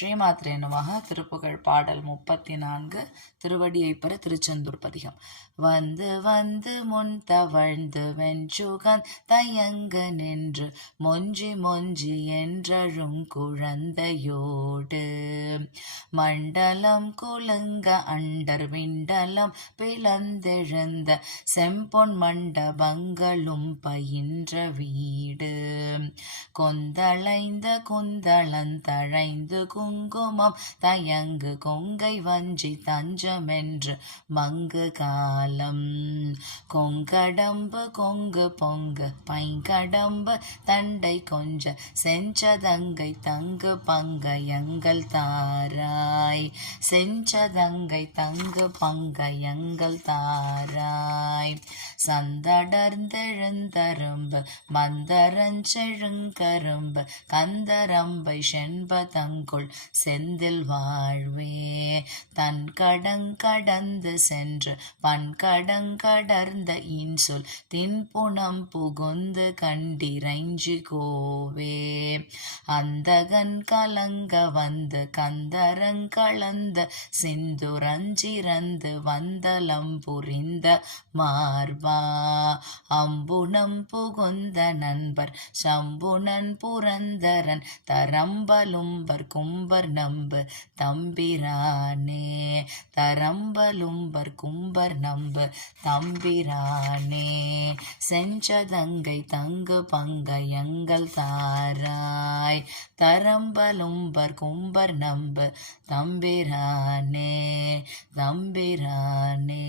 ஸ்ரீமாத்ரே நமக திருப்புகழ் பாடல் முப்பத்தி நான்கு திருவடியை பெற திருச்செந்தூர் பதிகம். வந்து வந்து முன் தவழ்ந்து வெஞ்சுகன் தயங்க நின்று மொஞ்சி மொஞ்சி என்றழும் குழந்தையோடு. மண்டலம் குலுங்க அண்டர் விண்டலம் பிளந்தெழுந்த செம்பொன் மண்டபங்களும் பயின்ற வீடு. கொந்தளைந்த குந்தளந்தழைந்து குங்குமம் தயங்கு கொங்கை வஞ்சி தஞ்சமென்று மங்கு காலம். கொங்கடம்பு கொங்கு பொங்கு பைங்கடம்பு தண்டை கொஞ்ச செஞ்சதங்கை தங்கு பங்க எங்கள் தாராய். செஞ்சதங்கை தங்கு பங்க எங்கள் தாராய். சந்தடர்ந்தெழுந்தரும்பு மந்தரஞ்செழுங்க கரும்ப கந்தரம்பை செண்பதங்குள் செந்தில் வாழ்வே. தன் கடங்கடந்து சென்று பன்கடங்கடர்ந்த இன்சொல் தின்புணம் புகுந்து கண்டிரைஞ்சு கோவே. அந்தகன் கலங்க வந்து கந்தரங்கலந்த சிந்துரஞ்சிறந்து வந்தலம் புரிந்த மார்பா. அம்புணம் புகுந்த நண்பர் சம்புணன் புரந்தரன் தரம்பலும்பர் கும்பர் நம்பு தம்பிரானே தரம்பலும்பர் கும்பர் நம்பு தம்பிரானே. செஞ்சதங்கை தங்கு பங்கயங்கள் தாராய். தரம்பலும்பர் கும்பர் நம்பு தம்பிரானே தம்பிரானே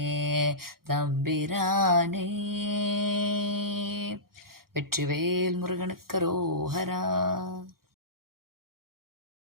தம்பிரானே. வெற்றிவேல் முருகனுக்கரோஹரா